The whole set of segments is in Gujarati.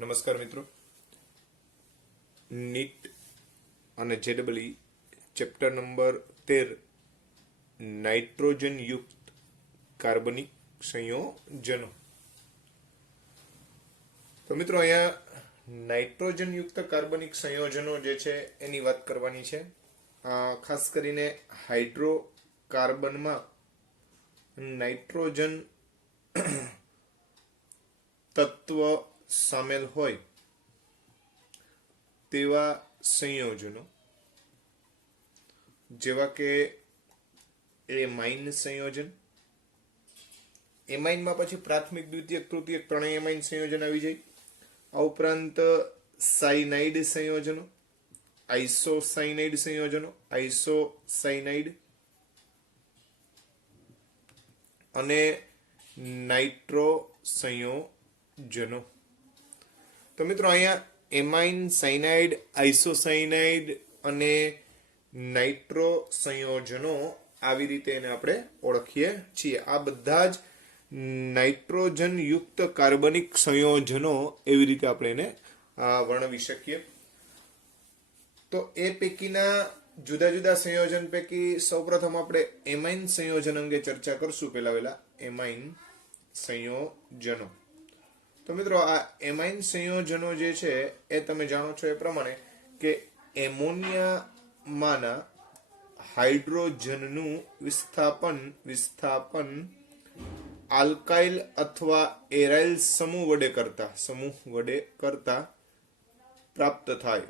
નમસ્કાર મિત્રો, નીટ અને જેડબલઈ ચેપ્ટર નંબર 13 નાઇટ્રોજન યુક્ત કાર્બનિક સંયોજનો. તો મિત્રો અહીંયા નાઇટ્રોજન યુક્ત કાર્બનિક સંયોજનો જે છે એની વાત કરવાની છે. ખાસ કરીને હાઇડ્રોકાર્બનમાં નાઇટ્રોજન તત્વ સામેલ હોય તેવા સંયોજનો જેવા કે એમાઇન સંયોજન. એમાઇનમાં પછી પ્રાથમિક, દ્વિતીયક, તૃતીયક ત્રણેય એમાઇન સંયોજન આવી જાય. આ ઉપરાંત સાયનાઇડ સંયોજનો, આઇસોસાયનાઇડ સંયોજનો, આઇસોસાયનાઇડ અને નાઇટ્રો સંયોજનો. તો મિત્રો અહીંયા એમાઇન, સાયનાઇડ, આઇસોસાયનાઇડ અને નાઇટ્રો સંયોજનો આવી રીતે એને આપણે ઓળખીએ છીએ. આ બધા જ નાઇટ્રોજન યુક્ત કાર્બનિક સંયોજનો એવી રીતે આપણે એને વર્ણવી શકીએ. તો એ પૈકીના જુદા જુદા સંયોજન પૈકી સૌપ્રથમ આપણે એમાઇન સંયોજન અંગે ચર્ચા કરશું. પહેલા એમાઇન સંયોજનો. તો મિત્રો આ એમાઇન સંયોજનો જે છે એ તમે જાણો છો એ પ્રમાણે કે એમોનિયામાંના હાઇડ્રોજનનું વિસ્થાપન આલ્કાઇલ અથવા એરાઇલ સમૂહ વડે કરતા પ્રાપ્ત થાય.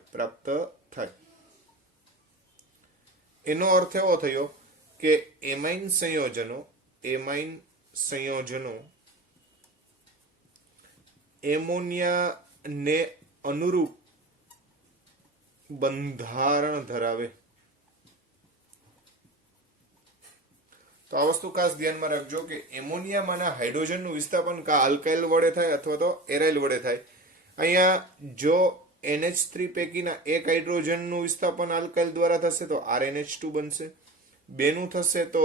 એનો અર્થ એવો થયો કે એમાઇન સંયોજનો એમોનિયાને અનુરૂપ બંધારણ ધરાવે. તો આ વસ્તુ ખાસ ધ્યાનમાં રાખજો કે એમોનિયામાંના હાઇડ્રોજનનું વિસ્થાપન કા આલ્કાઇલ વડે થાય અથવા તો એરાઇલ વડે થાય. અહીંયા જો NH3 પૈકીના એક હાઇડ્રોજનનું વિસ્થાપન આલ્કાઇલ દ્વારા થશે તો RNH2 બનશે. બેનું થશે તો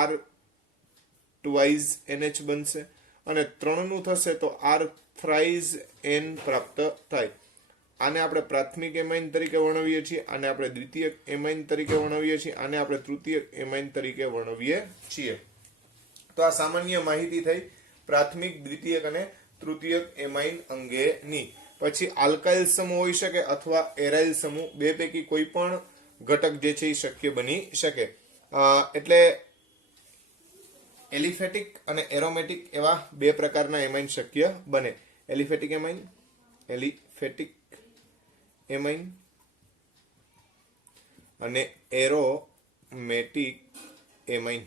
R ટ્વાઇઝ NH બનશે અને ત્રણનું થશે તો R થ્રાઇઝ N પ્રાપ્ત થાય. આને આપણે પ્રાથમિક એમાઇન તરીકે વર્ણવીએ છીએ, આને આપણે દ્વિતીયક એમાઇન તરીકે વર્ણવીએ છીએ, આને આપણે તૃતીયક એમાઇન તરીકે વર્ણવીએ છીએ. તો આ સામાન્ય માહિતી થઈ પ્રાથમિક, દ્વિતીયક અને તૃતીયક એમાઇન અંગેની. પછી આલ્કાઇલ સમૂહ હોઈ શકે અથવા એરાઇલ સમૂહ, બે પૈકી કોઈ પણ ઘટક જે છે એ શક્ય બની શકે. એટલે એલિફેટિક અને એરોમેટિક એવા બે પ્રકારના એમાઇન શક્ય બને. એલિફેટિક એમાઇન અને એરોમેટિક એમાઇન,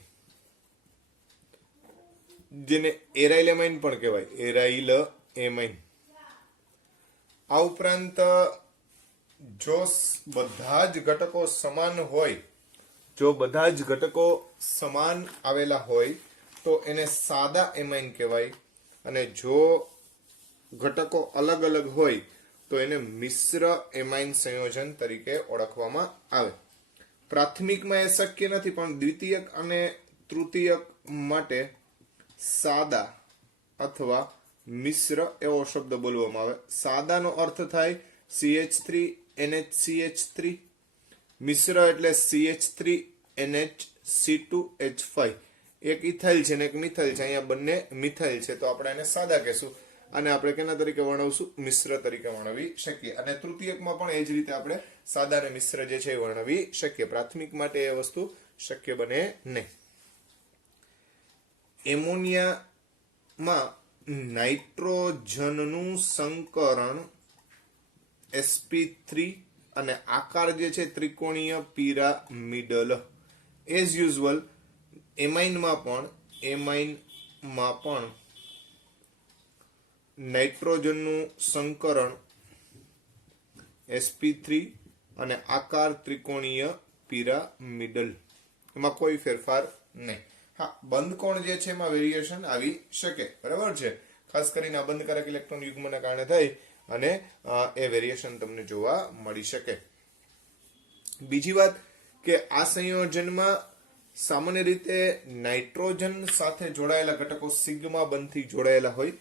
જેને એરાઇલ એમાઇન પણ કહેવાય, એરાઇલ એમાઇન. આ ઉપરાંત જો બધા જ ઘટકો સમાન આવેલા હોય તો એને સાદા એમાઇન કહેવાય, અને જો ઘટકો અલગ અલગ હોય તો એને મિશ્ર એમાઇન સંયોજન તરીકે ઓળખવામાં આવે. પ્રાથમિકમાં એ શક્ય નથી, પણ દ્વિતીયક અને તૃતીયક માટે સાદા અથવા મિશ્ર એવો શબ્દ બોલવામાં આવે. સાદાનો અર્થ થાય CH3 NHCH3, મિશ્ર એટલે CH3NHC2H5. એક ઇથાઇલ છે ને એક મિથાઇલ છે, અહીંયા બંને મિથાઇલ છે તો આપણે એને સાદા કહેશું, અને આપણે કેના તરીકે વર્ણવશું? મિશ્ર તરીકે વર્ણવી શકીએ. અને તૃતીયકમાં પણ એ જ રીતે આપણે સાદા અને મિશ્ર જે છે એ વર્ણવી શકીએ. પ્રાથમિક માટે એ વસ્તુ શક્ય બને નહીં. એમોનિયામાં નાઇટ્રોજનનું સંકરણ sp3 અને આકાર જે છે ત્રિકોણીય પિરામિડલ. એઝ યુઝ્યુઅલ એમાઇનમાં પણ નાઇટ્રોજનનું સંકરણ sp3 અને આકાર ત્રિકોણીય પિરામિડલ, એમાં કોઈ ફેરફાર નહીં. હા, બંધ કોણ જે છે એમાં વેરિએશન આવી શકે, બરાબર છે. ખાસ કરીને આ બંધકારક ઇલેક્ટ્રોન યુગ્મના કારણે થઈ અને એ વેરિએશન તમને જોવા મળી શકે. બીજી વાત કે આ સંયોજનમાં સામાન્ય રીતે નાઇટ્રોજન સાથે જોડાયેલા ઘટકો સિગ્મા બંધથી જોડાયેલા હોય.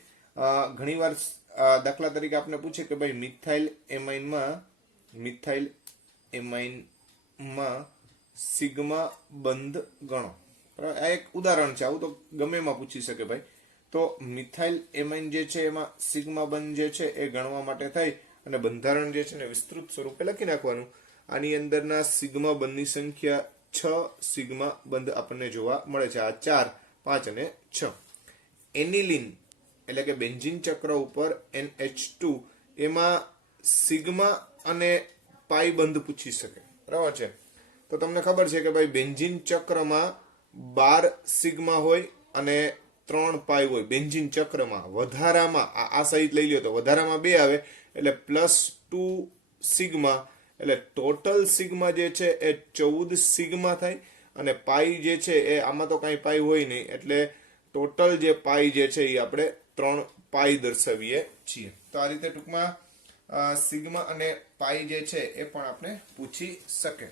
ઘણીવાર દાખલા તરીકે આપણે પૂછે કે ભાઈ મિથાઇલ એમાઇનમાં સિગ્મા બંધ ગણો. આ એક ઉદાહરણ છે, આવું તો ગમે એમાં પૂછી શકે ભાઈ. તો મિથાઇલ એમાઇન જે છે એમાં સિગ્મા બંધ જે છે એ ગણવા માટે થાય અને બંધારણ જે છે ને વિસ્તૃત સ્વરૂપે લખી નાખવાનું. આની અંદરના સિગ્મા બંધની સંખ્યા 6 સિગ્મા બંધ આપણને જોવા મળે છે. આ 4, 5 અને 6. એનિલિન એટલે કે બેન્ઝીન ચક્ર ઉપર NH2 એમાં સિગ્મા અને પાઈ બંધ પૂછી શકે, બરાબર છે. તો તમને ખબર છે કે ભાઈ બેન્ઝીન ચક્રમાં 12 સિગ્મા હોય અને 3 પાઈ હોય. બેન્ઝીન ચક્રમાં વધારામાં આ સહિત લઈ લ્યો તો વધારામાં 2 આવે એટલે +2 સિગ્મા, એટલે ટોટલ સિગ્મા જે છે એ 14 સિગ્મા થાય. અને પાઈ જે છે એ આમાં તો કઈ પાઈ હોય નહીં, એટલે ટોટલ જે પાઈ જે છે એ આપણે 3 પાઈ દર્શાવીએ છીએ. તો આ રીતે ટૂંકમાં સિગ્મા અને પાઈ જે છે એ પણ આપણે પૂછી શકે.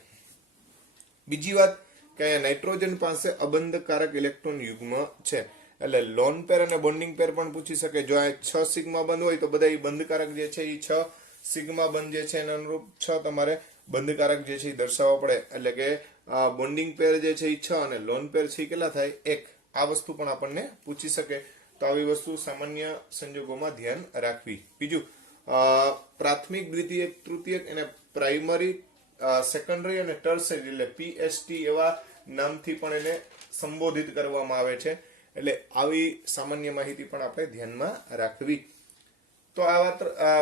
બીજી વાત કે અહીંયા નાઇટ્રોજન પાસે અબંધકારક ઇલેક્ટ્રોન યુગ્મ છે, એટલે લોન પેર અને બોન્ડિંગ પેર પણ પૂછી શકે. જો આ 6 સિગ્મા બંધ હોય તો બધા બંધકારક જે છે એ 6 સિગ્મા બંધ જે છે એના અનુરૂપ 6 તમારે બંધકારક જે છે એ દર્શાવવા પડે. એટલે કે બોન્ડિંગ પેર જે છે એ 6 અને લોન પેર છે કેટલા થાય 1. આ વસ્તુ પણ આપણને પૂછી શકે. તો આવી વસ્તુ સામાન્ય સંજોગોમાં ધ્યાન રાખવી. બીજું પ્રાથમિક, દ્વિતીયક, તૃતીયક અને પ્રાઇમરી, સેકન્ડરી અને ટર્સરી એટલે PST એવા નામથી પણ એને સંબોધિત કરવામાં આવે છે. એટલે આવી સામાન્ય માહિતી પણ આપણે ધ્યાનમાં રાખવી. તો આ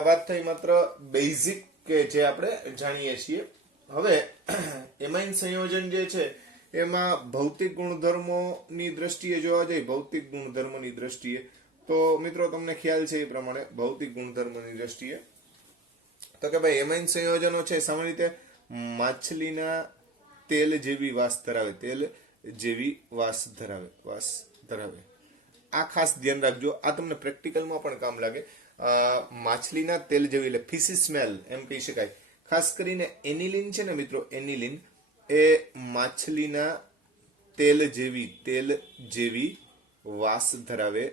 વાત થઈ માત્ર બેઝિક કે જે આપણે જાણીએ છીએ. હવે એમાઇન સંયોજન જે છે એમાં ભૌતિક ગુણધર્મોની દ્રષ્ટિએ જોવા જઈએ, ભૌતિક ગુણધર્મોની દ્રષ્ટિએ તો મિત્રો તમને ખ્યાલ છે એ પ્રમાણે ભૌતિક ગુણધર્મોની દ્રષ્ટિએ તો કે ભાઈ એમાઇન સંયોજનો છે સામાન્ય રીતે માછલીના તેલ જેવી વાસ ધરાવે, આ ખાસ ધ્યાન રાખજો. આ તમને પ્રેક્ટિકલમાં પણ કામ લાગે. માછલીના તેલ જેવી એટલે ફિશી સ્મેલ એમ કહી શકાય. ખાસ કરીને એનિલિન છે ને મિત્રો, એનિલિન એ માછલીના તેલ જેવી વાસ ધરાવે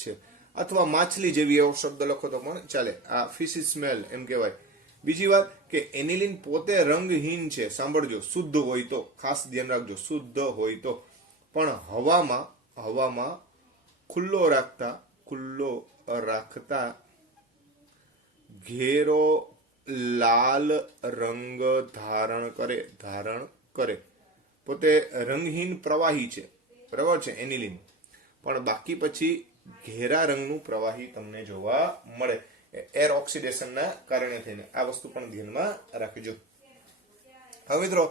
છે. અથવા માછલી જેવી એવો શબ્દ લખો તો પણ ચાલે. આ ફિશી સ્મેલ એમ કહેવાય. બીજી વાત કે એનિલિન પોતે રંગહીન છે, સાંભળજો, શુદ્ધ હોય તો, ખાસ ધ્યાન રાખજો, શુદ્ધ હોય તો, પણ હવામાં ખુલ્લો રાખતા ઘેરો લાલ રંગ ધારણ કરે. પોતે રંગહીન પ્રવાહી છે, બરાબર છે એનિલિન, પણ બાકી પછી ઘેરા રંગનું પ્રવાહી તમને જોવા મળે એર ઓક્સિડેશનના કારણે થઈને. આ વસ્તુ પણ ધ્યાનમાં રાખજો. હવે મિત્રો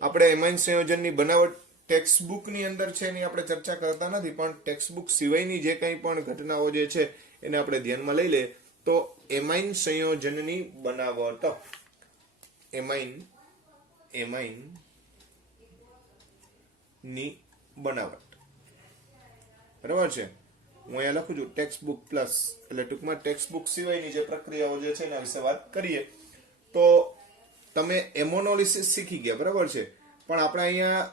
આપણે એમાઇન સંયોજનની બનાવટ ટેક્સ્ટબુકની અંદર છે એની આપણે ચર્ચા કરતા નથી, પણ ટેક્સ્ટબુક સિવાયની જે કંઈ પણ ઘટનાઓ જે છે એને આપણે ધ્યાનમાં લઈ લઈએ. તો એમાઇન સંયોજનની બનાવટ, એમાઇન ની બનાવટ, બરાબર છે. હું અહીંયા લખું છું ટેક્સ્ટબુક પ્લસ, એટલે ટૂંકમાં ટેક્સ્ટબુક સિવાયની જે પ્રક્રિયાઓ જે છે એના વિશે વાત કરીએ. તો તમે એમોનોલિસિસ શીખી ગયા, બરાબર છે, પણ આપણે અહીંયા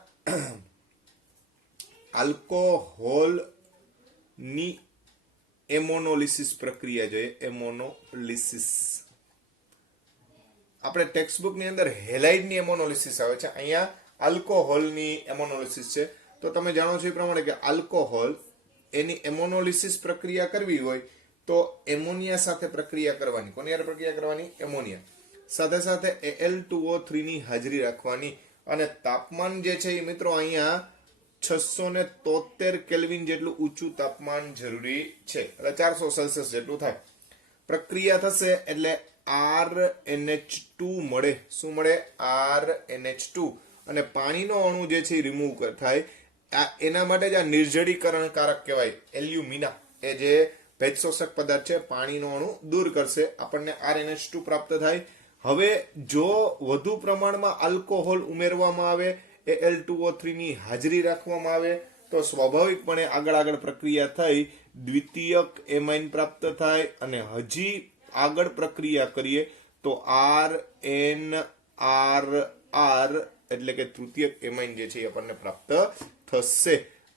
આલ્કોહોલની એમોનોલિસિસ પ્રક્રિયા જોઈએ. એમોનોલિસિસ આપણે ટેક્સ્ટબુકની અંદર હેલાઇડની એમોનોલિસિસ આવે છે, અહીંયા આલ્કોહોલની એમોનોલિસિસ છે. તો તમે જાણો છો એ પ્રમાણે કે આલ્કોહોલ એની એમોનોલિસિસ પ્રક્રિયા કરવી હોય તો એમોનિયા સાથે પ્રક્રિયા કરવાની. કોની સાથે પ્રક્રિયા કરવાની? એમોનિયા સાથે સાથે Al2O3 ની હાજરી રાખવાની. અને તાપમાન જે છે એ મિત્રો અહીંયા 673 કેલ્વિન જેટલું ઊંચું તાપમાન જરૂરી છે, એટલે 400 સેલ્સિયસ જેટલું થાય. પ્રક્રિયા થશે એટલે RNH2 મળે. શું મળે? RNH2. અને પાણીનો અણુ જે છે એ રિમૂવ થાય. એના માટે જ આ નિર્જળીકરણકારક કહેવાય, એલ્યુમિના, એ જે ભેજ શોષક પદાર્થ છે, પાણીનો અણુ દૂર કરશે, આપણને RNH2 પ્રાપ્ત થાય. હવે જો વધુ પ્રમાણમાં આલ્કોહોલ ઉમેરવામાં આવે, Al2O3 ની હાજરી રાખવામાં આવે, તો સ્વાભાવિકપણે આગળ પ્રક્રિયા થઈ દ્વિતીયક એમાઇન પ્રાપ્ત થાય. અને હજી આગળ પ્રક્રિયા કરીએ તો RNRR એટલે કે તૃતીયક એમાઇન જે છે એ આપણને પ્રાપ્ત થશે.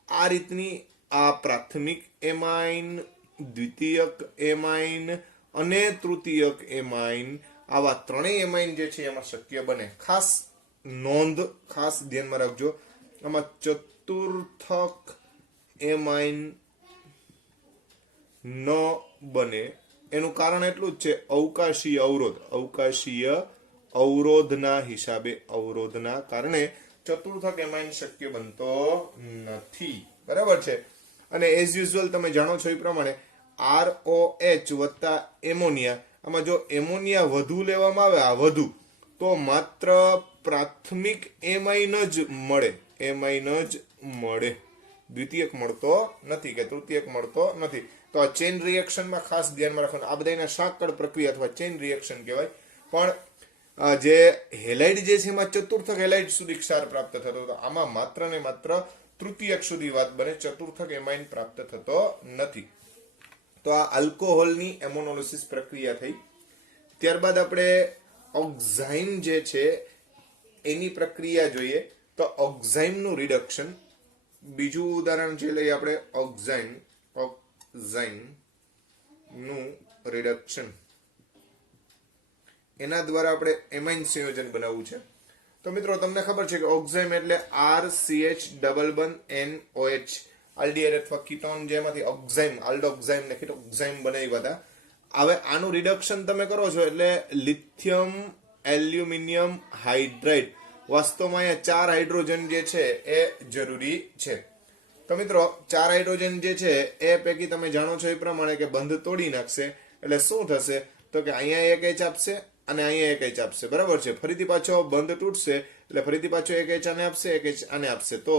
આ રીતની આ પ્રાથમિક એમાઇન, દ્વિતીયક એમાઇન અને તૃતીયક એમાઇન, આવા ત્રણેય એમાઇન જે છે એમાં શક્ય બને. ખાસ નોંધ, ખાસ ધ્યાનમાં રાખજો, આમાં ચતુર્થક એમાઇન ન બને. એનું કારણ એટલું જ છે, અવકાશીય અવરોધ. અવકાશીય અવરોધના હિસાબે, અવરોધના કારણે ચતુર્થક એમાઇન શક્ય બનતો નથી. બરાબર છે. અને એઝ યુઝ્યુઅલ તમે જાણો છો એ પ્રમાણે ROH વત્તા એમોનિયા, આમાં જો એમોનિયા વધુ લેવામાં આવે, આ વધુ, તો માત્ર પ્રાથમિક એમાઇન જ મળે. એમાઇન જ મળે, દ્વિતીયક મળતો નથી કે તૃતીયક મળતો નથી. તો આ ચેઇન રિએક્શનમાં ખાસ ધ્યાનમાં રાખવાનું. આ બધાના સાંકળ પ્રક્રિયા અથવા ચેઇન રિએક્શન કહેવાય. પણ જે હેલાઇડ જે છે એમાં ચતુર્થક હેલાઇડ સુધી ક્ષાર પ્રાપ્ત થતો હતો. આમાં માત્ર ને માત્ર તૃતીયક સુધી વાત બને, ચતુર્થક એમાઇન પ્રાપ્ત થતો નથી. તો આ આલ્કોહોલની એમોનોલિસિસ પ્રક્રિયા થઈ. ત્યારબાદ આપણે ઓક્ઝાઇમ જે છે એની પ્રક્રિયા જોઈએ. તો ઓક્ઝાઇમનું રિડક્શન, બીજું ઉદાહરણ છે લઈએ આપણે ઓક્ઝાઇમ. ઓક્ઝાઇમનું રિડક્શન, એના દ્વારા આપણે એમાઇન સંયોજન બનાવવું છે. તો મિત્રો તમને ખબર છે કે ઓક્ઝાઇમ એટલે RCH+NOH આલ્ડીહાઇડ અથવા કીટોન, જેમાંથી ઓક્ઝાઇમ, આલ્ડોક્ઝાઇમ ને કીટોક્ઝાઇમ બનાવ્યા હતા. હવે આનું રિડક્શન તમે કરો છો એટલે લિથિયમ એલ્યુમિનિયમ હાઇડ્રાઇડ, વાસ્તવમાં અહીંયા 4 હાઇડ્રોજન જે છે એ જરૂરી છે. તો મિત્રો 4 હાઇડ્રોજન જે છે એ પૈકી તમે જાણો છો એ પ્રમાણે કે બંધ તોડી નાખશે. એટલે શું થશે? તો કે અહીંયા એક H આપશે અને અહીંયા એક H આપશે. બરાબર છે. ફરીથી પાછો બંધ તૂટશે એટલે ફરીથી પાછો એક H આને આપશે, એક H આને આપશે. તો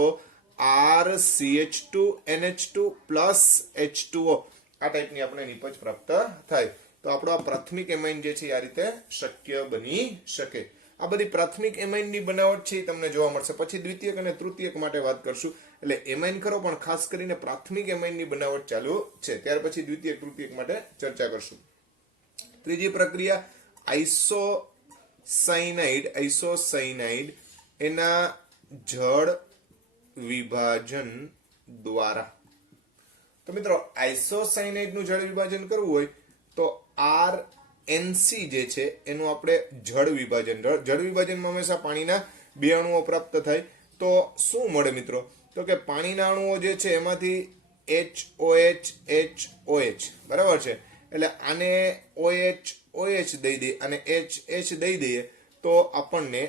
RCH2NH2 પ્લસ H2O આ ટાઈપની આપણે નિપજ પ્રાપ્ત થાય. તો આપણો આ પ્રાથમિક એમાઇન જે છે આ રીતે શક્ય બની શકે. આ બધી પ્રાથમિક એમાઇનની બનાવટ છે તમને જોવા મળશે. પછી દ્વિતીયક અને તૃતીયક માટે વાત કરશું. એટલે એમાઇન ખરો, પણ ખાસ કરીને પ્રાથમિક એમાઇનની બનાવટ ચાલુ છે. ત્યાર પછી દ્વિતીયક તૃતીયક માટે ચર્ચા કરશું. ત્રીજી પ્રક્રિયા આઇસોસાયનાઇડ એના જળ વિભાજન દ્વારા. તો મિત્રો આઇસોસાયનાઇડ નું જળ વિભાજન કરવું હોય તો RNC જે છે એનું આપણે જળ વિભાજનમાં હંમેશા પાણીના 2 અણુઓ પ્રાપ્ત થાય. તો શું મળે મિત્રો? તો કે પાણીના અણુઓ જે છે એમાંથી HOH બરાબર છે. એટલે આને OH દઈ દઈએ અને H દઈ દઈએ તો આપણને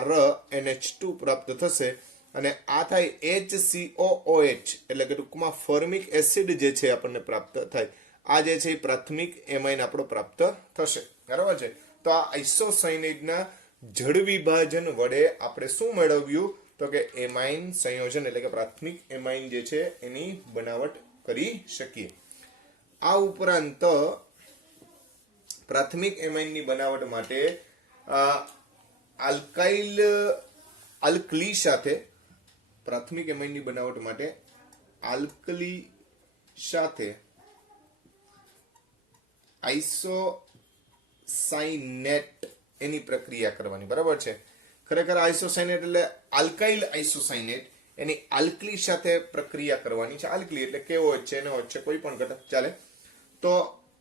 RNH2 પ્રાપ્ત થશે. અને આ થાય HCOOH, એટલે કે ટૂંકમાં ફોર્મિક એસિડ જે છે આપણને પ્રાપ્ત થાય. આ જે છે એ પ્રાથમિક એમાઇન આપણો પ્રાપ્ત થશે. બરાબર છે. તો આ આઇસોસાયનાઇડના જળ વિભાજન વડે આપણે શું મેળવ્યું? તો કે એમાઇન સંયોજન, એટલે કે પ્રાથમિક એમાઇન જે છે એની બનાવટ કરી શકીએ. આ ઉપરાંત પ્રાથમિક એમાઇનની બનાવટ માટે આલ્કલી સાથે, પ્રાથમિક એમાઇનની બનાવટ માટે આલ્કલી સાથે આઇસોસાયનેટ એની પ્રક્રિયા કરવાની. બરાબર છે. ખરેખર આઇસોસાયનેટ એટલે આલ્કાઇલ આઇસોસાયનેટ, એની આલ્કલી સાથે પ્રક્રિયા કરવાની છે. આલ્કલી એટલે કેવો છે, NOH છે, કોઈ પણ ઘટક ચાલે. તો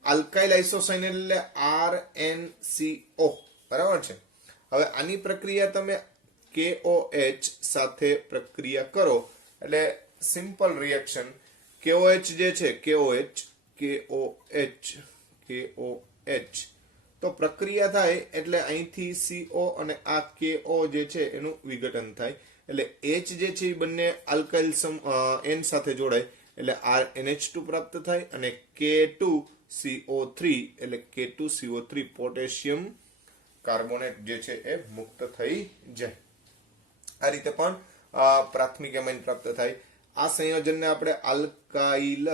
આલ્કાઇલ આઇસોસાયનેટ એટલે RNCO. બરાબર છે. હવે આની પ્રક્રિયા તમે KOH સાથે પ્રક્રિયા કરો એટલે સિમ્પલ રિએક્શન. KOH જે છે KOH તો પ્રક્રિયા થાય એટલે અહીંથી CO અને આ KO જે છે એનું વિઘટન થાય. એટલે H જે છે એ બંને આલ્કાઇલ N સાથે જોડાય એટલે RNH2 પ્રાપ્ત થાય અને K2CO3 એટલે K2CO3 પોટેશિયમ કાર્બોનેટ જે છે એ મુક્ત થઈ જાય. આ રીતે પણ પ્રાથમિક એમાઇન પ્રાપ્ત થાય. આ સંયોજનને આપણે આલ્કાઇલ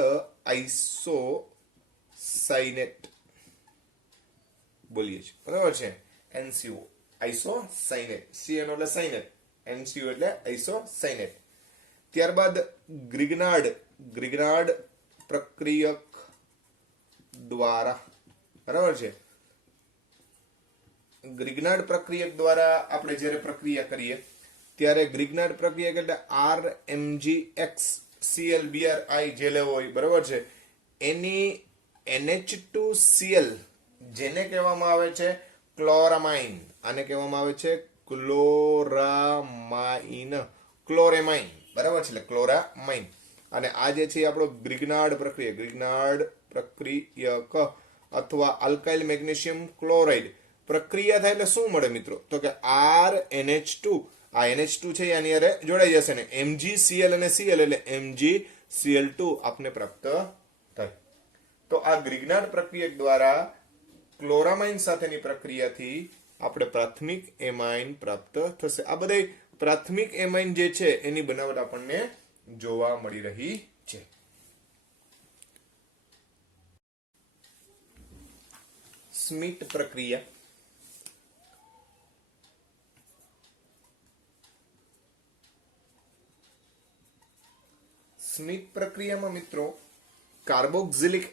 આઇસોસાયનેટ બોલીએ છીએ. બરાબર છે. NCO આઇસોસાયનેટ, CN એટલે સાયનેટ, NCO એટલે આઇસોસાયનેટ. ત્યારબાદ ગ્રિગ્નાર્ડ પ્રક્રિયક દ્વારા. બરાબર છે. ગ્રિગ્નાર્ડ પ્રક્રિયક દ્વારા આપણે જ્યારે પ્રક્રિયા કરીએ ત્યારે ગ્રિગ્નાર્ડ પ્રક્રિયક એટલે RMgX ClBrI જે લેવો હોય. બરાબર છે. એની NH2Cl જેને કહેવામાં આવે છે ક્લોરામાઇન, આને કહેવામાં આવે છે ક્લોરામાઇન, ક્લોરેમાઇન, બરાબર છે, એટલે ક્લોરામાઇન. અને આ જે છે આપણો ગ્રિગ્નાર્ડ પ્રક્રિયક અથવા આલ્કાઇલ મેગ્નેશિયમ ક્લોરાઇડ પ્રક્રિયા થાય એટલે શું મળે મિત્રો? તો કે RNH2, આ NH2 છે આની હારે જોડાઈ જશે ને MgCl અને Cl એટલે MgCl2 આપને પ્રાપ્ત થાય. તો આ ગ્રિગ્નાર્ડ પ્રક્રિયક દ્વારા ક્લોરામાઇન સાથેની પ્રક્રિયાથી આપણે પ્રાથમિક એમાઇન પ્રાપ્ત થશે. આ બધા પ્રાથમિક એમાઇન જે છે એની બનાવટ આપણને જોવા મળી રહી છે. સ્મિટ પ્રક્રિયા. સ્મિટ પ્રક્રિયામાં મિત્રો કાર્બોક્સિલિક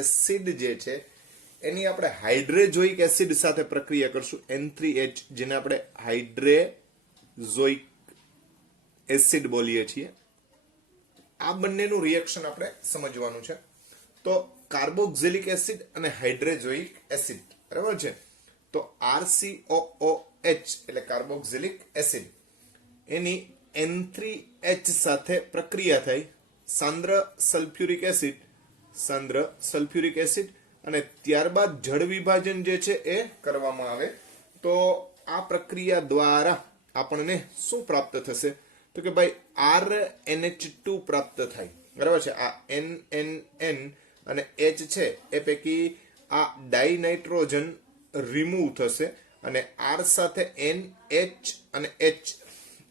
એસિડ જે છે એની આપણે હાઇડ્રેઝોઇક એસિડ સાથે પ્રક્રિયા કરશું N3H, જેને આપણે હાઇડ્રેઝોઇક એસિડ બોલીએ છીએ. આ બંનેનું રિએક્શન આપણે સમજવાનું છે. તો કાર્બોક્સિલિક એસિડ અને હાઇડ્રેઝોઇક એસિડ, બરાબર છે. તો RCOOH એટલે કાર્બોક્સિલિક એસિડ, એની N3H સાથે પ્રક્રિયા થાય સાંદ્ર સલ્ફ્યુરિક એસિડ અને ત્યારબાદ જળ વિભાજન જે છે એ કરવામાં આવે. તો આ પ્રક્રિયા દ્વારા આપણને શું પ્રાપ્ત થશે? તો કે ભાઈ RNH2 પ્રાપ્ત થાય, બરાબર છે. આ NNN અને H છે એ પૈકી આ ડાઇનાઇટ્રોજન રિમૂવ થશે અને R સાથે NH અને H,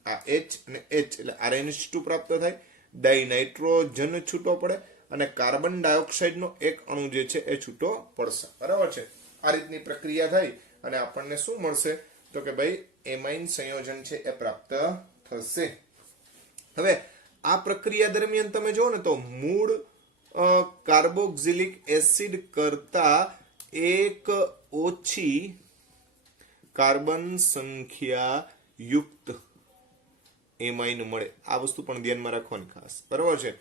આ H અને H એટલે RNH2 પ્રાપ્ત થાય, ડાઇનાઇટ્રોજન છૂટો પડે અને કાર્બન ડાયોક્સાઇડનો એક અણુ જે છે એ છૂટો પડશે, બરાબર છે. આ રીતની પ્રક્રિયા થાય અને આપણને શું મળશે? તો કે ભાઈ એમાઇન સંયોજન છે એ પ્રાપ્ત થશે. હવે આ પ્રક્રિયા દરમિયાન તમે જુઓ ને તો મૂળ કાર્બોક્સિલિક એસિડ કરતા એક ઓછી કાર્બન સંખ્યા યુક્ત એમાઇન મળે. આ વસ્તુ પણ ધ્યાનમાં રાખવાની ખાસ, બરાબર છે.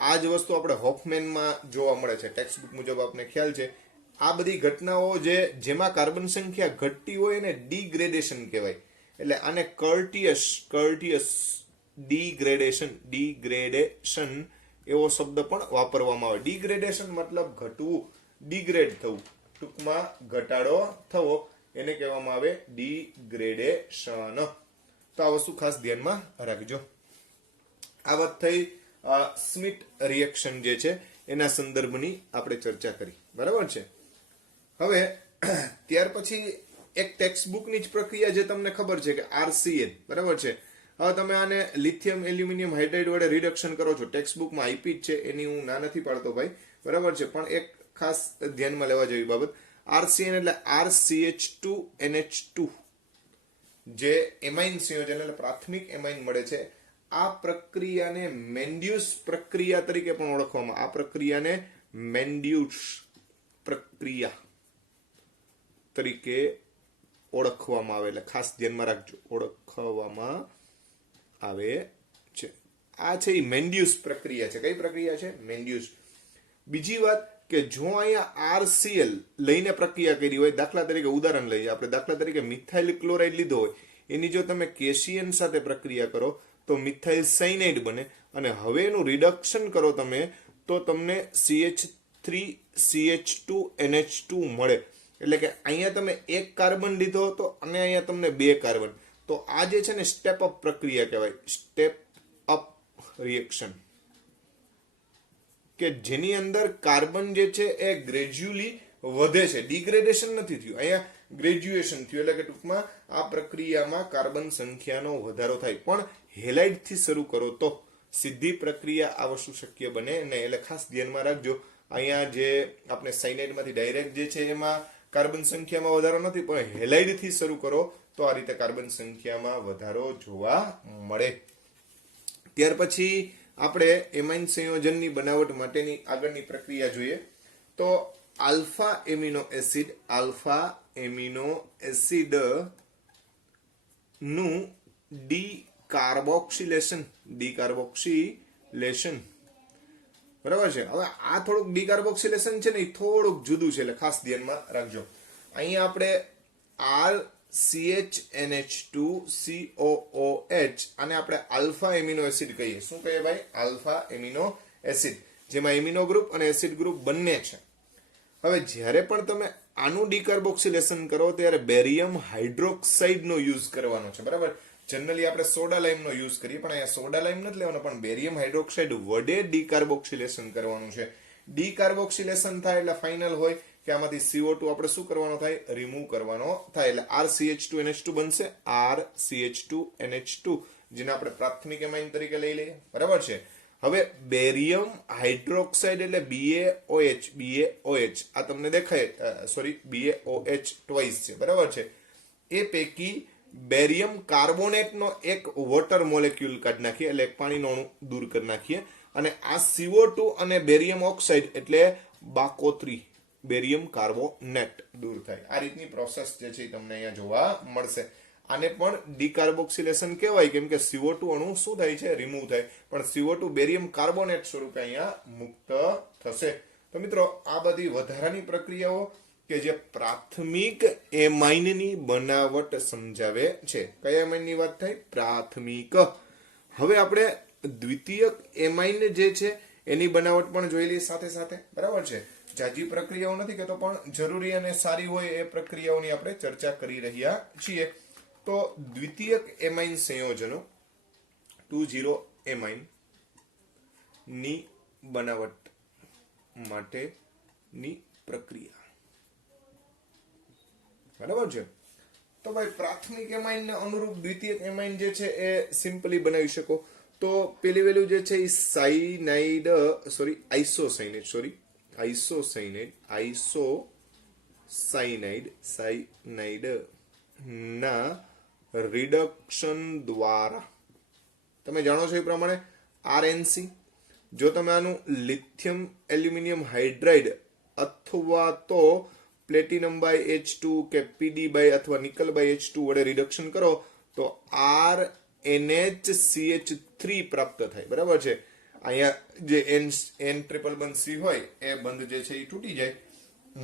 આ જ વસ્તુ આપણે હોફમેનમાં જોવા મળે છે. ટેક્સ્ટ બુક મુજબ આપને ખ્યાલ છે આ બધી ઘટનાઓ જેમાં કાર્બન સંખ્યા ઘટતી હોય એને ડિગ્રેડેશન કહેવાય. એટલે આને કર્ટિયસ ડિગ્રેડેશન એવો શબ્દ પણ વાપરવામાં આવે. ડિગ્રેડેશન મતલબ ઘટવું, ડિગ્રેડ થવું, ટૂંકમાં ઘટાડો થવો, એને કહેવામાં આવે ડિગ્રેડેશન. તો આ વસ્તુ ખાસ ધ્યાનમાં રાખજો. આ વાત થઈ સ્મિટ રિએક્શન જે છે એના સંદર્ભની આપણે ચર્ચા કરી, બરાબર છે. હવે ત્યાર પછી એક ટેક્સ્ટ બુકની જ પ્રક્રિયા જે તમને ખબર છે કે RCN, બરાબર છે. હવે તમે આને લિથિયમ એલ્યુમિનિયમ હાઇડ્રાઇડ વડે રિડક્શન કરો છો. ટેક્સ્ટ બુકમાં આઈપી જ છે, એની હું ના નથી પાડતો ભાઈ, બરાબર છે. પણ એક ખાસ ધ્યાનમાં લેવા જેવી બાબત, RCN એટલે RCH2NH2 જે એમાઇન સંયોજન એટલે પ્રાથમિક એમાઇન મળે છે. આ પ્રક્રિયાને મેન્ડ્યુસ પ્રક્રિયા તરીકે પણ ઓળખવામાં, આ પ્રક્રિયાને મેન્ડ્યુસ પ્રક્રિયા તરીકે ઓળખવામાં આવે, એટલે ખાસ ધ્યાનમાં રાખજો, ઓળખવામાં આવે છે. આ છે એ મેન્ડ્યુસ પ્રક્રિયા છે. કઈ પ્રક્રિયા છે? મેન્ડ્યુસ. બીજી વાત કે જો અહીંયા RCl લઈને પ્રક્રિયા કરી હોય, દાખલા તરીકે ઉદાહરણ લઈએ આપણે, દાખલા તરીકે મિથાઇલ ક્લોરાઇડ લીધો હોય, એની જો તમે કેશિયન સાથે પ્રક્રિયા કરો તો મિથાઇલ સાયનાઇડ બને અને હવે એનું રિડક્શન કરો તમે તો તમને CH3CH2NH2 મળે. એટલે કે અહીંયા તમે એક કાર્બન લીધો હતો અને અહીંયા તમને બે કાર્બન. તો આ જે છે ને સ્ટેપ અપ પ્રક્રિયા કહેવાય, સ્ટેપ અપ રિએક્શન, કે જેની અંદર કાર્બન જે છે એ ગ્રેજ્યુઅલી વધે છે, ડિગ્રેડેશન નથી થયું, અહીંયા ગ્રેજ્યુએશન થયું. એટલે કે ટૂંકમાં આ પ્રક્રિયામાં કાર્બન સંખ્યાનો વધારો થાય. પણ હેલાઇડ થી શરૂ કરો તો સીધી પ્રક્રિયા આ વસ્તુ શક્ય બને નહીં. એટલે ખાસ ધ્યાનમાં રાખજો, અહીંયા જે આપણે સાયનાઇડ માંથી ડાયરેક્ટ જે છે એમાં કાર્બન સંખ્યામાં વધારો નથી, પણ હેલાઇડ થી શરૂ કરો તો આ રીતે કાર્બન સંખ્યામાં વધારો જોવા મળે. ત્યાર પછી આપણે એમાઇન સંયોજનની બનાવટ માટેની આગળની પ્રક્રિયા જોઈએ. તો આલ્ફા એમિનો એસિડ નું ડીકાર્બોક્સિલેશન બરાબર છે. હવે આ થોડુંક ડીકાર્બોક્સિલેશન છે ને એ થોડુંક જુદું છે, એટલે ખાસ ધ્યાનમાં રાખજો. અહીંયા આપણે RCHNH2COOH આને આપણે આલ્ફા એમિનો એસિડ કહીએ. શું કહીએ ભાઈ? આલ્ફા એમિનો એસિડ, જેમાં એમિનો ગ્રુપ અને એસિડ ગ્રુપ બંને છે. હવે જ્યારે પણ તમે આનું ડીકાર્બોક્સિલેશન કરો ત્યારે બેરિયમ હાઇડ્રોક્સાઇડનો યુઝ કરવાનો છે. બરાબર, જનરલી આપણે સોડા લાઇમનો યુઝ કરીએ, પણ અહીંયા સોડા લાઇમ નથી લેવાનો, પણ બેરિયમ હાઇડ્રોક્સાઇડ વડે ડીકાર્બોક્સિલેશન કરવાનું છે. ડીકાર્બોક્સિલેશન થાય એટલે ફાઇનલ હોય કે આમાંથી CO2 આપણે શું કરવાનો થાય? રિમૂવ કરવાનો થાય. એટલે RCH2NH2 બનશે. RCH2NH2 જેને આપણે પ્રાથમિક એમાઇન તરીકે લઈ લઈએ. બરાબર છે. હવે બેરિયમ હાઇડ્રોક્સાઇડ એટલે BaOH આ તમને દેખાય, સોરી BaOH ટ્વાઇસ છે. બરાબર છે. એ પૈકી બેરિયમ કાર્બોનેટનો એક વોટર મોલેક્યુલ કાઢી નાખીએ, એટલે એક પાણીનો અણુ દૂર કરી નાખીએ, અને આ CO2 અને બેરિયમ ઓક્સાઇડ એટલે બાકોત્રી બેરિયમ કાર્બોનેટ દૂર થાય. આ રીતની પ્રોસેસ જે છે એ તમને અહીંયા જોવા મળશે. આને પણ ડીકાર્બોક્સિલેશન કહેવાય, કેમ કે CO2 અણુ શું થાય છે? રિમૂવ થાય, પણ CO2 બેરિયમ કાર્બોનેટ સ્વરૂપે અહીંયા મુક્ત થશે. તો મિત્રો, આ બધી વધારાની પ્રક્રિયાઓ કે જે પ્રાથમિક એમાઇનની બનાવટ સમજાવે છે. કયા એમાઇનની વાત થાય? પ્રાથમિક. હવે આપણે દ્વિતીયક એમાઇન જે છે એની બનાવટ પણ જોઈ લઈએ સાથે સાથે. બરાબર છે. જાજી પ્રક્રિયાઓ નથી કહેતો, પણ જરૂરી અને સારી હોય એ પ્રક્રિયાઓની આપણે ચર્ચા કરી રહ્યા છીએ. તો દ્વિતીયક એમાઇન સંયોજનો 2,0 એમાઇન ની બનાવટ માટેની પ્રક્રિયા. બરાબર છે. તો ભાઈ પ્રાથમિક એમાઇન ને અનુરૂપ દ્વિતીયક એમાઇન જે છે એ સિમ્પલી બનાવી શકો. તો પેલી વેલ્યુ જે છે એ આઈસોસાઇનાઇડ ના રિડક્શન દ્વારા, તમે જાણો છો એ પ્રમાણે RNC, જો તમે આનું લિથિયમ એલ્યુમિનિયમ હાઇડ્રાઇડ અથવા તો પ્લેટિનમ બાય H2 કે PD બાય અથવા નિકલ બાય H2 વડે રિડક્શન કરો તો RNHCH3 પ્રાપ્ત થાય. બરાબર છે. અહીંયા જે N ટ્રિપલ બંધ C હોય એ બંધ જે છે એ તૂટી જાય.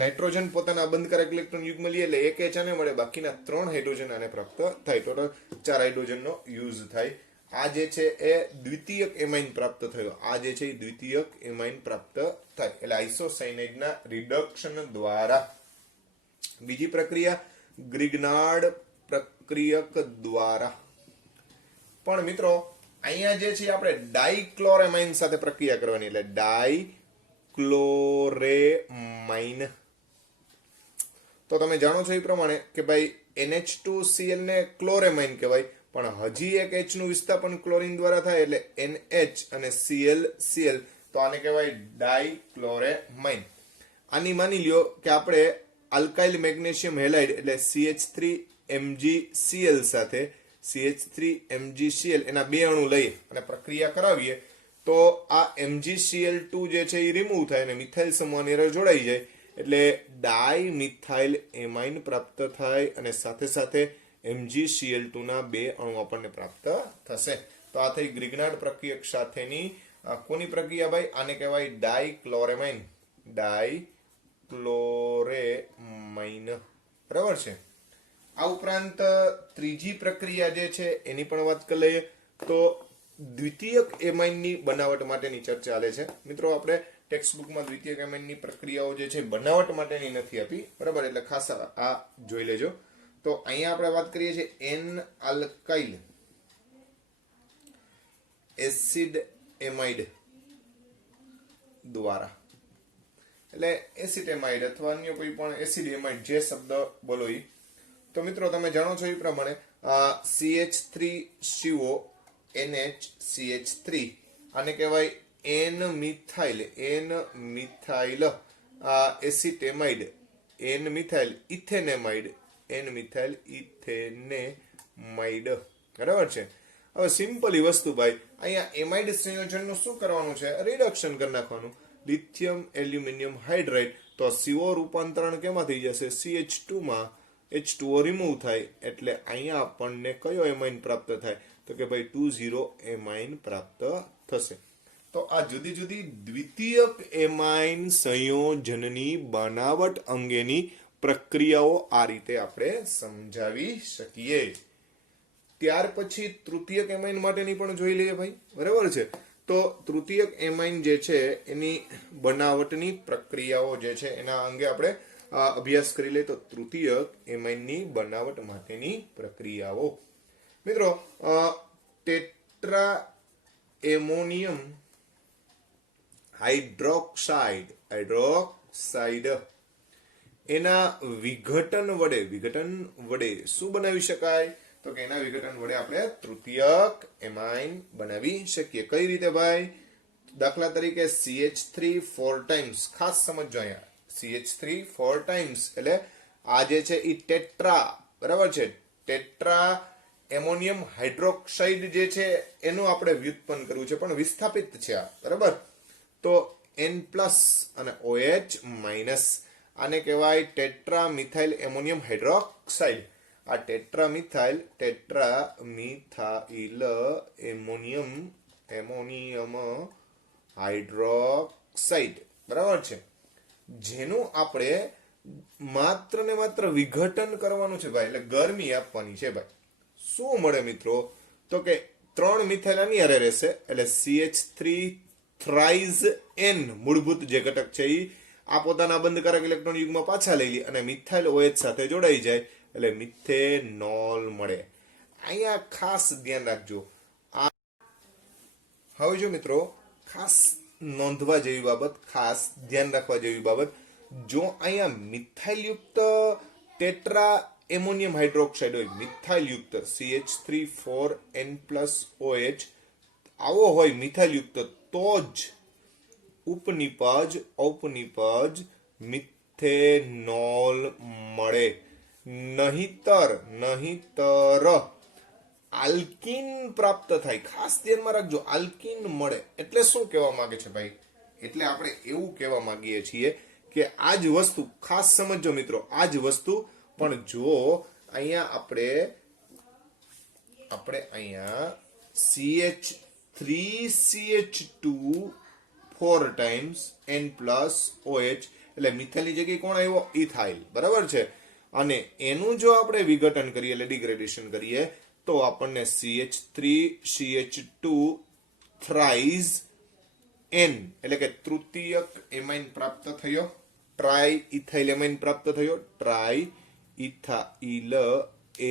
નાઇટ્રોજન પોતાના બંધકારક ઇલેક્ટ્રોન યુગ્મ લે એટલે એક H આને મળે, બાકીના 3 હાઇડ્રોજન આને પ્રાપ્ત થાય. ટોટલ 4 હાઇડ્રોજનનો યુઝ થાય. આ જે છે એ દ્વિતીયક એમાઇન પ્રાપ્ત થયો. આ જે છે એ દ્વિતીયક એમાઇન પ્રાપ્ત થાય એટલે આઇસોસાયનાઇડના રિડક્શન દ્વારા. બીજી પ્રક્રિયા ગ્રિગ્નાર્ડ પ્રક્રિયક દ્વારા. પણ મિત્રો, અહીંયા જે છે આપણે ડાઇક્લોરેમાઇન સાથે પ્રક્રિયા કરવાની, એટલે ડાઇક્લોરેમાઇન. તો તમે જાણો છો એ પ્રમાણે કે ભાઈ NH2Cl ને ક્લોરેમાઇન કહેવાય, પણ હજી એક H નું વિસ્થાપન ક્લોરીન દ્વારા થાય એટલે NH અને Cl, તો આને કહેવાય ડાઇક્લોરેમાઇન. આની માની લ્યો કે આપણે આલ્કાઇલ મેગ્નેશિયમ હેલાઇડ એટલે CH3MgCl સાથે CH3MgCl એના બે અણુ લઈએ અને પ્રક્રિયા કરાવીએ તો આ MgCl2 જે છે એ રિમૂવ થાય અને મિથાઇલ સમૂહ એરર જોડાઈ જાય એટલે ડાઇમિથાઇલ એમાઇન પ્રાપ્ત થાય અને સાથે સાથે MgCl2 ના બે અણુ આપણને પ્રાપ્ત થશે. તો આ થઈ ગ્રિગ્નાર્ડ પ્રક્રિયક સાથેની કોની પ્રક્રિયા ભાઈ? આને કહેવાય ડાઇક્લોરેમાઇન. ડાઇક્લોરેમાઇન. બરાબર છે. આ ઉપરાંત ત્રીજી પ્રક્રિયા જે છે એની પણ વાત કરી લઈએ તો દ્વિતીયક એમાઇનની બનાવટ માટેની ચર્ચા ચાલે છે. મિત્રો, આપણે ટેક્સ્ટબુકમાં દ્વિતીયક એમાઇનની પ્રક્રિયાઓ જે છે બનાવટ માટેની નથી આપી. બરાબર, એટલે ખાસ આ જોઈ લેજો. તો અહીંયા આપણે વાત કરીએ છીએ N આલ્કાઇલ એસિડ એમાઇડ દ્વારા, એટલે એસિટેમાઇડ અથવા અન્ય કોઈ પણ એસિડ એમાઇડ જે શબ્દ બોલો ઈ. તો મિત્રો, તમે જાણો છો એ પ્રમાણે CH3CO NHCH3 આને કહેવાય N methyl acetamide, N methyl ethanamide, N methyl ethanamide. બરાબર છે. હવે સિમ્પલી વસ્તુ ભાઈ, અહીંયા એમાઇડ સંયોજનનું શું કરવાનું છે? રિડક્શન કરી નાખવાનું. લિથિયમ એલ્યુમિનિયમ હાઇડ્રાઇડ, તો CO રૂપાંતરણ કેમાં થઈ જશે? CH2 માં H2O રિમૂવ થાય એટલે અહીંયા આપણને કયો એમાઇન પ્રાપ્ત થાય? તો કે ભાઈ 2,0 એમાઇન પ્રાપ્ત થશે. તો આ જુદી જુદી દ્વિતીયક એમાઇન સંયોજનની બનાવટ અંગેની પ્રક્રિયાઓ આ રીતે આપણે સમજાવી શકીએ. ત્યાર પછી તૃતીયક એમાઇન માટેની પણ જોઈ લઈએ ભાઈ, બરાબર છે. તો તૃતીયક એમાઇન જે છે એની બનાવટની પ્રક્રિયાઓ જે છે એના અંગે આપણે અભ્યાસ કરી લઈએ. તો તૃતીયક એમાઇનની બનાવટ માટેની પ્રક્રિયાઓ મિત્રો, ટેટ્રા એમોનિયમ હાઇડ્રોક્સાઇડ એના વિઘટન વડે શું બનાવી શકાય? તો કે એના વિઘટન વડે આપણે તૃતીયક એમાઇન બનાવી શકીએ. કઈ રીતે ભાઈ? દાખલા તરીકે CH3 4 ટાઈમ્સ, ખાસ સમજો અહીંયા, CH3 4 ટાઈમ્સ એટલે આ જે છે એ ટેટ્રા, બરાબર છે, ટેટ્રા એમોનિયમ હાઇડ્રોક્સાઇડ જે છે એનું આપણે વ્યુત્પન્ન કરવું છે, પણ વિસ્થાપિત છે આ, બરાબર. તો N+ અને OH- આને કહેવાય ટેટ્રા મિથાઇલ એમોનિયમ હાઇડ્રોક્સાઇડ. આ ટેટ્રા મિથાઇલ એમોનિયમ હાઇડ્રોક્સાઇડ, બરાબર છે, જેનું આપણે માત્ર ને માત્ર વિઘટન કરવાનું છે ભાઈ, એટલે ગરમી આપવાની છે ભાઈ. શું મળે મિત્રો? તો કે 3 મિથાઇલ આની હારે રહેશે એટલે CH3 થ્રાઇઝ N મૂળભૂત જે ઘટક છે એ આ પોતાના બંધકારક ઇલેક્ટ્રોન યુગ્મ પાછા લઈ લે અને મિથાઇલ OH સાથે જોડાઈ જાય એટલે મિથેનોલ મળે. અહીંયા ખાસ ધ્યાન રાખજો. હવે જો મિત્રો, ખાસ નોંધવા જેવી બાબત, ખાસ ધ્યાન રાખવા જેવી બાબત, જો અહીંયા મિથાઇલ યુક્ત ટેટ્રા એમોનિયમ હાઇડ્રોક્સાઇડ હોય, મિથાઇલ યુક્ત CH3 4N+ OH આવો હોય મિથાઇલ યુક્ત, તો જ ઔપનિપજ મિથેનોલ મળે. નહીતર આલ્કીન પ્રાપ્ત થાય. ખાસ ધ્યાનમાં રાખજો, આલ્કીન મળે. એટલે શું કહેવા માંગે છે ભાઈ? એટલે આપણે એવું કહેવા માંગીએ છીએ કે આ જ વસ્તુ, ખાસ સમજો મિત્રો, આ જ વસ્તુ પણ જો અહીંયા આપણે અહીંયા CH3CH2 4 ટાઈમ્સ N+ OH એટલે મિથાઇલની જગ્યાએ કોણ આવ્યો? ઇથાઇલ, બરાબર છે. અને એનું જો આપણે વિઘટન કરીએ એટલે ડિગ્રેડેશન કરીએ તો આપણને CH3CH2 થ્રાઇઝ N એટલે કે તૃતીયક એમાઇન પ્રાપ્ત થયો, ટ્રાય ઇથાઇલ એમાઇન પ્રાપ્ત થયો, ટ્રાય ઇથાઇલ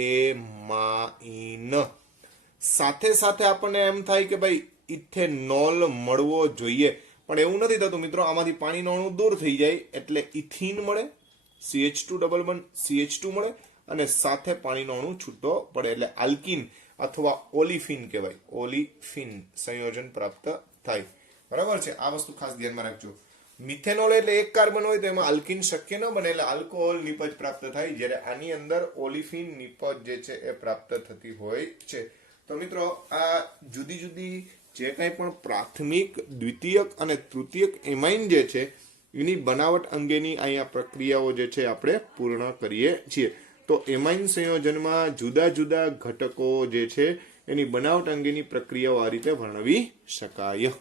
એમાઇન. સાથે સાથે આપણને એમ થાય કે ભાઈ ઇથેનોલ મળવો જોઈએ, પણ એવું નથી થતું મિત્રો. આમાંથી પાણીનો અણુ દૂર થઈ જાય એટલે ઇથીન મળે, CH2 CH2 મળે અને સાથે પાણીનો અણુ છૂટો પડે એટલે આલ્કીન અથવા ઓલિફિન કહેવાય, ઓલિફિન સંયોજન પ્રાપ્ત થાય, બરાબર છે. આ વસ્તુ ખાસ ધ્યાનમાં રાખજો. મિથેનોલ એટલે એક કાર્બન હોય તો એમાં આલ્કીન શક્ય ન બને એટલે આલ્કોહોલ નિપજ પ્રાપ્ત થાય, જ્યારે આની અંદર ઓલિફિન નિપજ જે છે એ પ્રાપ્ત થતી હોય છે. તો મિત્રો, આ જુદી જુદી જે કંઈ પણ પ્રાથમિક, દ્વિતીયક અને તૃતીયક એમાઇન જે છે એની બનાવટ અંગેની અહીંયા પ્રક્રિયાઓ જે છે આપણે પૂર્ણ કરીએ છીએ. તો એમાઇન સંયોજનમાં જુદા જુદા ઘટકો જે છે એની બનાવટ અંગેની પ્રક્રિયાઓ આ રીતે વર્ણવી શકાય.